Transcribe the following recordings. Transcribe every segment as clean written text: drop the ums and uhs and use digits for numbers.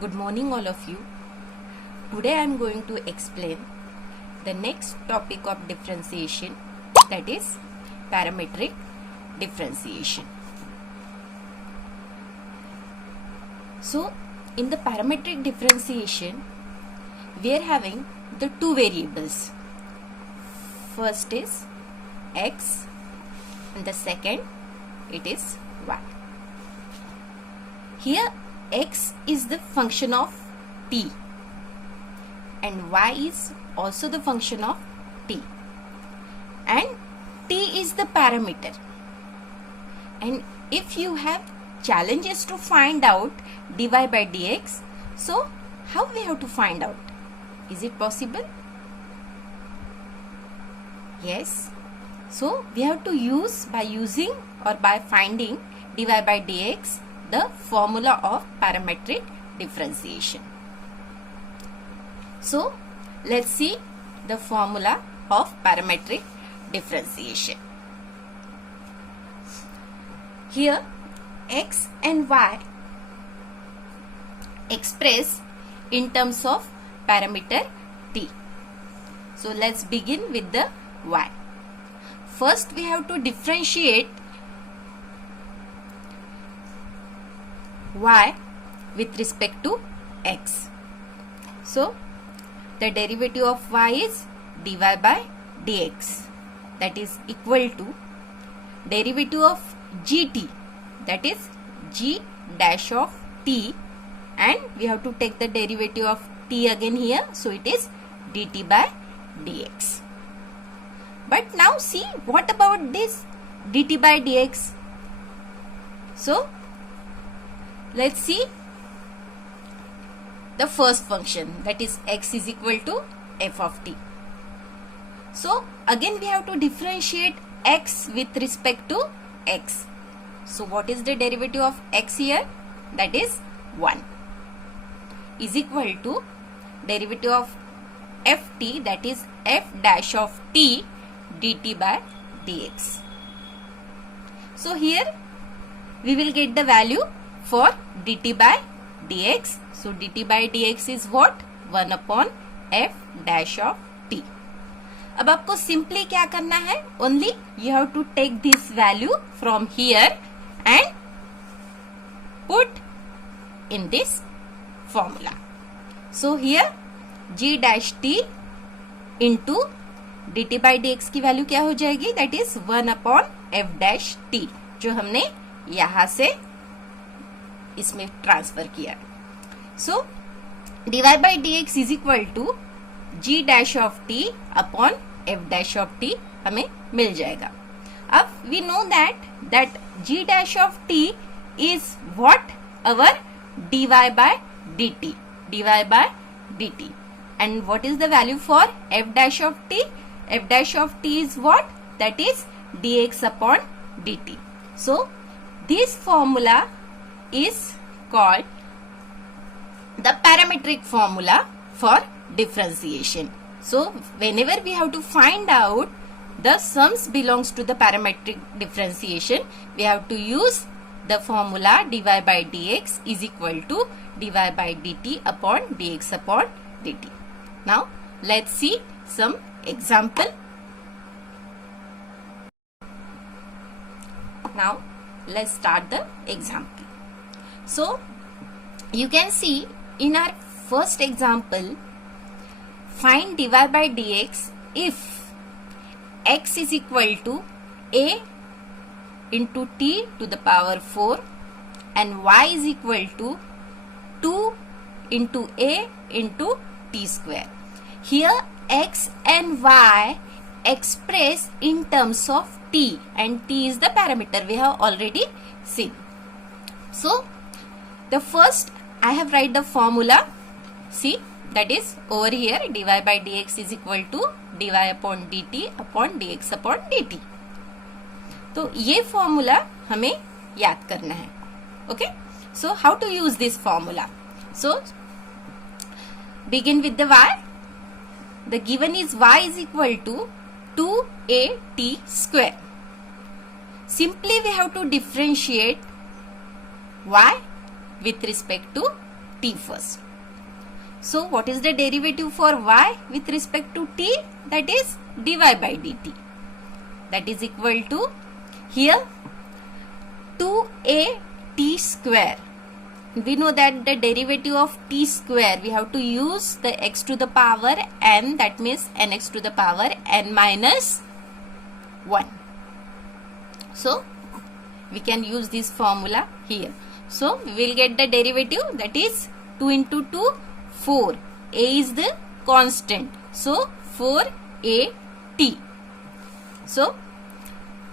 Good morning, all of you. Today I am going to explain the next topic of differentiation, that is parametric differentiation. So, in the parametric differentiation, we are having the two variables. First is x and the second it is y. Here x is the function of t and y is also the function of t, and t is the parameter. And if you have challenges to find out dy by dx, so how we have to find out? Is it possible? Yes. So we have to use by finding dy by dx the formula of parametric differentiation. So let's see the formula of parametric differentiation. Here x and y express in terms of parameter t. So let's begin with the y. First we have to differentiate y with respect to x. So the derivative of y is dy by dx, that is equal to derivative of gt, that is g dash of t, and we have to take the derivative of t again here, so it is dt by dx. But now see, what about this dt by dx? So let's see the first function, that is x is equal to f of t. So again we have to differentiate x with respect to x. So what is the derivative of x here? That is 1 is equal to derivative of ft, that is f dash of t dt by dx. So here we will get the value for dt by dx. So dt by dx is what? 1 upon f dash of t. अब आपको simply क्या करना है? Only you have to take this value from here and put in this formula. So here g dash t into dt by dx की value क्या हो जाएगी? That is 1 upon f dash t, जो हमने यहाँ से इसमें ट्रांसफर किया. सो dy by dx is equal to g dash of t upon f dash of t हमें मिल जाएगा. अब we know that g dash of t is what? Our dy by dt, dy by dt. And what is the value for f dash of t? F dash of t is what? That is dx upon dt. So this formula is called the parametric formula for differentiation. So whenever we have to find out the sums belongs to the parametric differentiation, we have to use the formula dy by dx is equal to dy by dt upon dx upon dt. Now let's see some example. Now let's start the example. So you can see in our first example, find dy by dx if x is equal to a into t to the power 4 and y is equal to 2 into a into t square. Here x and y express in terms of t, and t is the parameter we have already seen. So the first I have write the formula. See, that is over here dy by dx is equal to dy upon dt upon dx upon dt. तो ये formula हमें याद करना है. Okay, so how to use this formula? So begin with the y. The given is y is equal to 2at square. Simply we have to differentiate y with respect to t. t first. So what is the derivative for y with respect to t? That is dy by dt. That is equal to, here 2a t square. We know that the derivative of t square, we have to use the x to the power n, that means nx to the power n minus 1. So we can use this formula here. So we will get the derivative, that is 2 into 2, 4. A is the constant. So 4at. So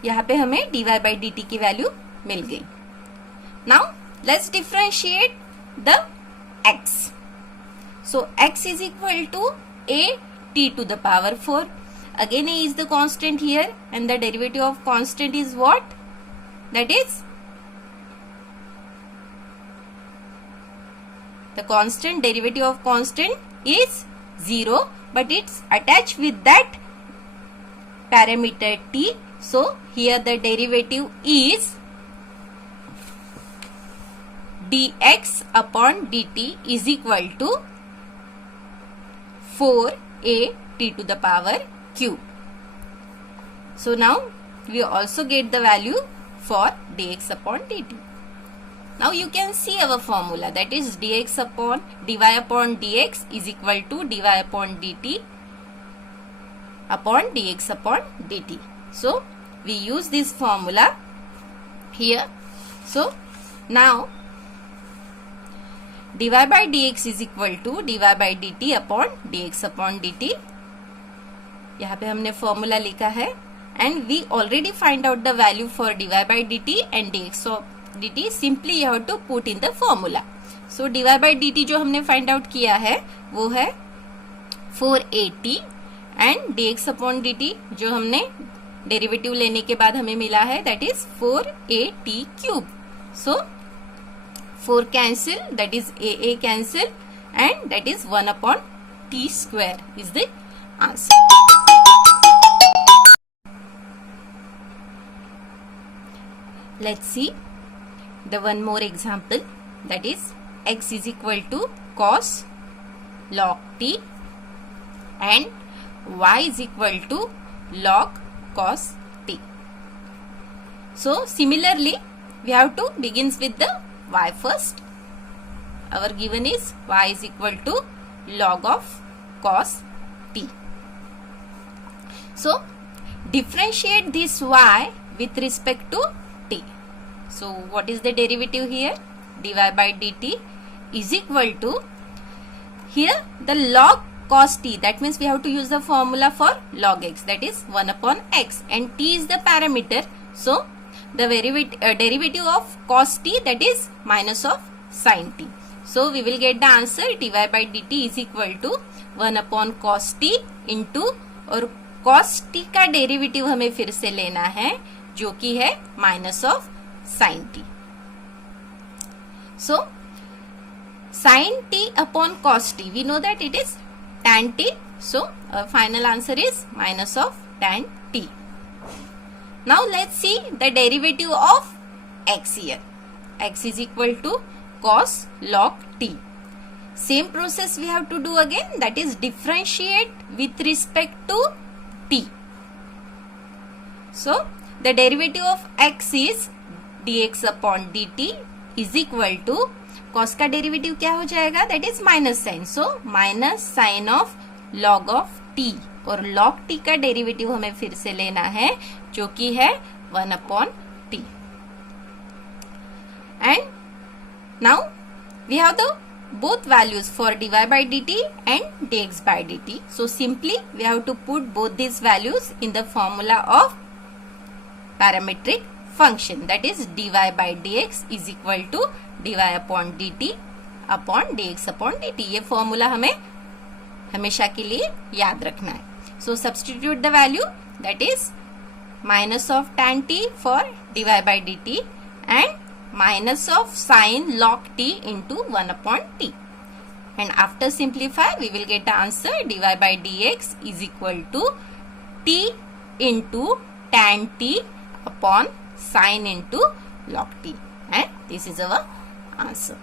यहाँ पे हमें dy by dt की value मिल गई. Now let's differentiate the x. So x is equal to a t to the power 4. Again a is the constant here, and the derivative of constant is what? That is the constant derivative of constant is 0, but it's attached with that parameter t. So here the derivative is dx upon dt is equal to 4a t to the power q. So now we also get the value for dx upon dt. Now you can see our formula, that is dx upon dy upon dx is equal to dy upon dt upon dx upon dt. So we use this formula here. So now dy by dx is equal to dy by dt upon dx upon dt. यहाँ पे हमने formula लिखा है, and we already find out the value for dy by dt and dx of dt. Simply you have to put in the formula. So dy by dt जो हमने find out किया है वो है 4at, and dx upon dt जो हमने derivative लेने के बाद हमें मिला है, that is 4at cube. So 4 cancel, that is a cancel, and that is 1 upon t square is the answer. Let's see the one more example, that is x is equal to cos log t and y is equal to log cos t. So similarly we have to begin with the y first. Our given is y is equal to log of cos t. So differentiate this y with respect to t. So what is the derivative here? Dy by dt is equal to, here the log cos t, that means we have to use the formula for log x, that is 1 upon x, and t is the parameter. So the derivative of cos t, that is minus of sin t. So we will get the answer dy by dt is equal to 1 upon cos t into, और cos t का derivative हमें फिर से लेना है जो कि है minus of sin t. So sin t upon cos t, we know that it is tan t. So our final answer is minus of tan t. Now let's see the derivative of x here. X is equal to cos log t. Same process we have to do again, that is differentiate with respect to t. So the derivative of x is dx upon dt is equal to, cos का derivative क्या हो जाएगा, that is minus sine. So minus sine of log of t, और log t का derivative हमें फिर से लेना है जो कि है 1 upon t. And now we have the both values for dy by dt and dx by dt. So simply we have to put both these values in the formula of parametric function, that is dy by dx is equal to dy upon dt upon dx upon dt. ये formula हमें हमेशा के लिए याद रखना है. So substitute the value, that is minus of tan t for dy by dt and minus of sin log t into 1 upon t. And after simplify we will get the answer dy by dx is equal to t into tan t upon sin into log t, and this is our answer.